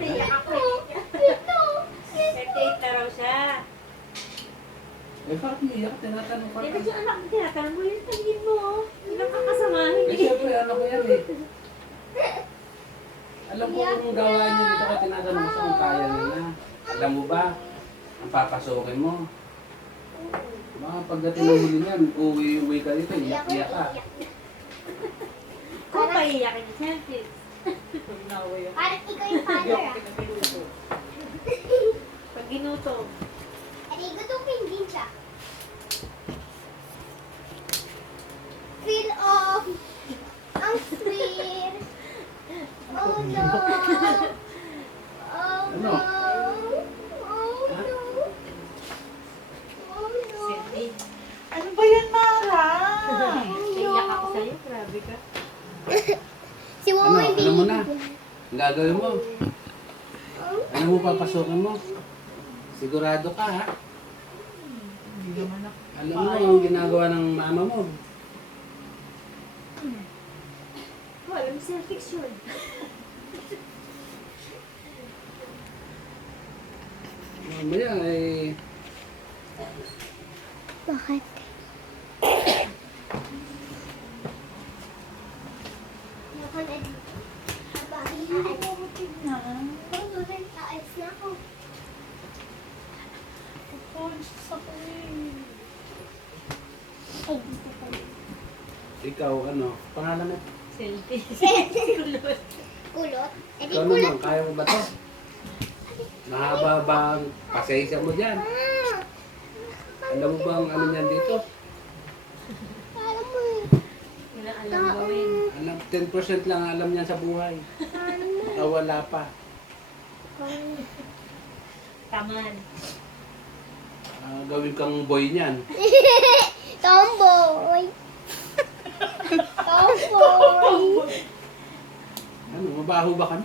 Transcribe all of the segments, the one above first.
Naiyak ako. 38 na raw siya. Eh, bakit niyak? Tinatanong ka. Eh, ba't yung anak mo tinatanong mo? Yung tingin mo. Ilang kakasamahin Eh, siyempre, ano ko yan eh. Alam ko kung gawain niyo dito ka tinatanong mo sa kung kaya niyo na. Alam mo ba, ang papasukin mo. Mga pagdating ng huli niyan, uwi ka dito, iyak-iyak ka. Kung paiyakin ni Chantis. Nawa yun. Parang ikaw yung father ah. Pag ginuto. Ay, gutupin din siya. Feel of ang sweet. Oh no. Oh no. Oh no. Oh no. Chantis. Ano ba yan, Mara? Naiyak ako sa'yo. Grabe ka. Si Mama hindi. Alam mo na. Ang gagawin mo. Ano mo papasukin mo? Sigurado ka ha? Hindi naman ako. Alam mo ang ginagawa ng mama mo. Wala mo self-fix yun. Mamaya ay... Bakit? Tignan. Ayos na ako. Conscious ako eh. Ay, dito pa. Ikaw, ano? Pangalan mo? Selfie. Kulot. Kulot? Eh di Ikaw kulot. naman, kaya mo ba to? Mahaba ba ang pasensya mo dyan? Ah, Alam mo ba ang ano niyan dito? alam mo eh. Walang alam gawin. Alam, 10% lang alam niyan sa buhay. Baka wala pa. Taman. Gawin kang boy niyan. Tomboy. Tomboy. Ano, mabaho ba kami?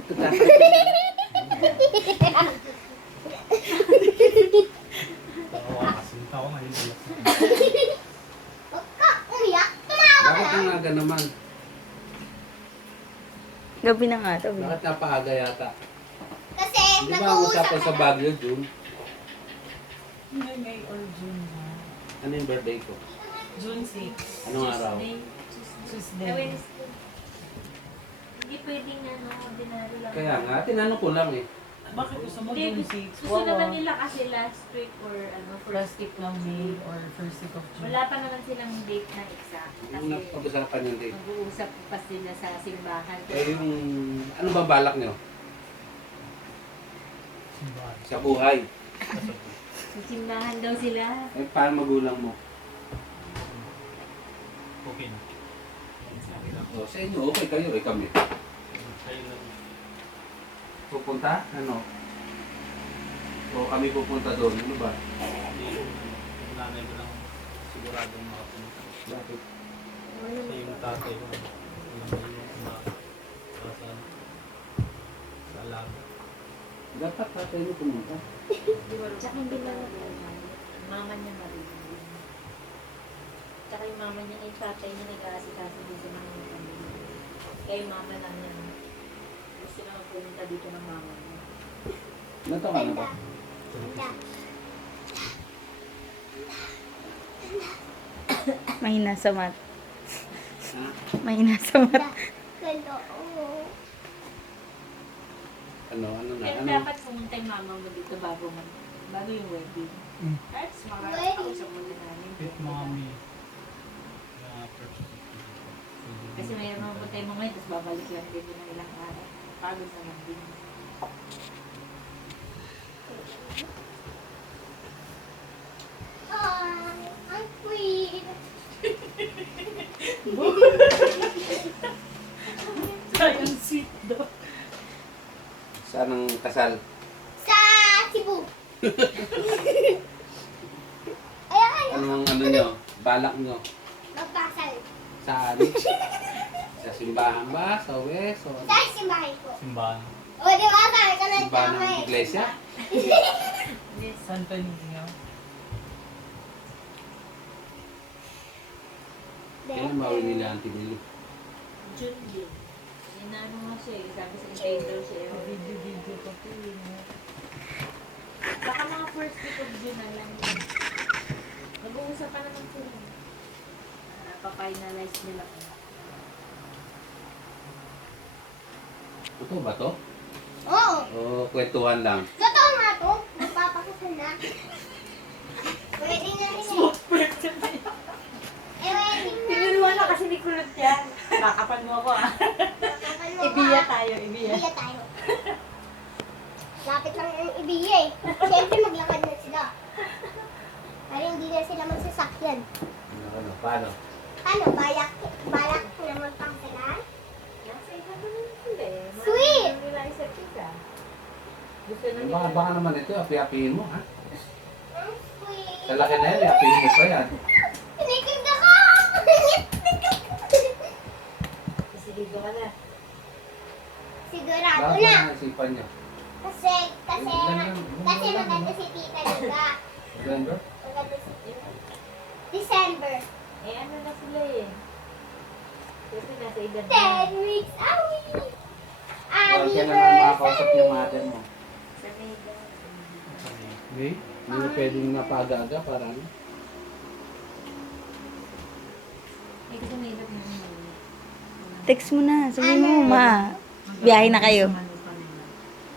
Huwag ka umiyak. Tumawa ka Bakit lang. ang aga naman? Gabi na nga daw. Bakit napaaga yata? Kasi Hindi ba nag-uusap usapan ka sa lang. Baguio, June? May or June na. Ano yung birthday ko? June 6. Anong araw? Tuesday. Wednesday. Hindi pwedeng ano, ordinary lang. Kaya nga, tinanong ko lang eh. Bakit gusto mo Hindi, June 6? gusto naman nila kasi last week or ano, First week ng May or first week of June. Wala pa naman silang date na exact. Yung Kasi napag-usapan yung date. mag-uusap pa sila sa simbahan. Eh yung, ano ba balak nyo? Sa buhay. Sa simbahan daw sila. Eh, paano magulang mo? Okay na. O, sa inyo, okay kayo, eh kami. Kayo lang. Pupunta? Ano? O kami pupunta doon, ano ba? Hindi yung nanay ko lang siguradong makapunta. Bakit? Kasi yung tatay ko, alam mo yung sa alaga. Dapat tatay mo pumunta. Tsaka hindi na mama niya marunong. Tsaka yung mama niya, yung tatay niya nag-aasikaso din sa mga pamilya. Kaya yung mama lang niya, gusto na magpunta dito ng mama niya. Natawa ka na ba? Ganda. Mahina sa mat. Ha? Mahina sa mat. Ganda. Oo. Ano na? Pero Ano? dapat pumunta yung mama mo dito bago yung wedding. At makakausap mo din namin. Fit mommy. First. Kasi mayroon naman punta yung mga yun, tapos babalik lang din ng ilang araw. Pagod naman din. Ay, ang sweet. Sayang sweet daw. Saan ang kasal? Sa Cebu. Ay, Anong ano nyo? Balak nyo? magpasal. Saan? Sa simbahan ba? Sa West? O Sa simbahan ko. Simbahan. O, di ba? Sabi ko na simbahan tama ng eh. iglesia? Santo Niño. Kailan bawi nila ang tinili? June din. Inano nga siya eh. Sabi sa intay daw siya. Video ko, baka mga first week of June na lang yun. Nag-uusap pa naman sila. Pa-finalize nila. Totoo ba to? Oo. O kwentuhan lang? Totoo nga to. Magpapakasal na. Pwede na rin eh. Eh, wedding na. Tinuruan na kasi ni Kulot yan. Kakapan mo ako ah. Ano ba? Ibiya tayo, ibiya. Ibiya tayo. Lapit lang yung ibiya eh. Siyempre maglakad na sila. Pero hindi na sila magsasakyan. Ano, paano? Ano, balak na magpangsalan? Nasa iba ko na sila eh. Sweet! Mga nila isa't isa. Gusto na Baka, nila. baka naman ito, api-apihin mo, ha? Ang sweet. Sa laki na yan, apihin mo pa yan. Kinikilig ako! Isiligo ka na. Sigurado Bakit na. na isipan niya? Kasi maganda si Tita Liga. November? Maganda si Tita. December. Eh ano na sila eh. Kasi nasa edad 10 weeks away. Huwag ka na makakausap yung mother mo. Sa Mega. Hindi? Hindi mo pwedeng napag-aga para ano? Eh kasi may edad na. Text mo na. Sabi mo, ma. Biyahe na kayo.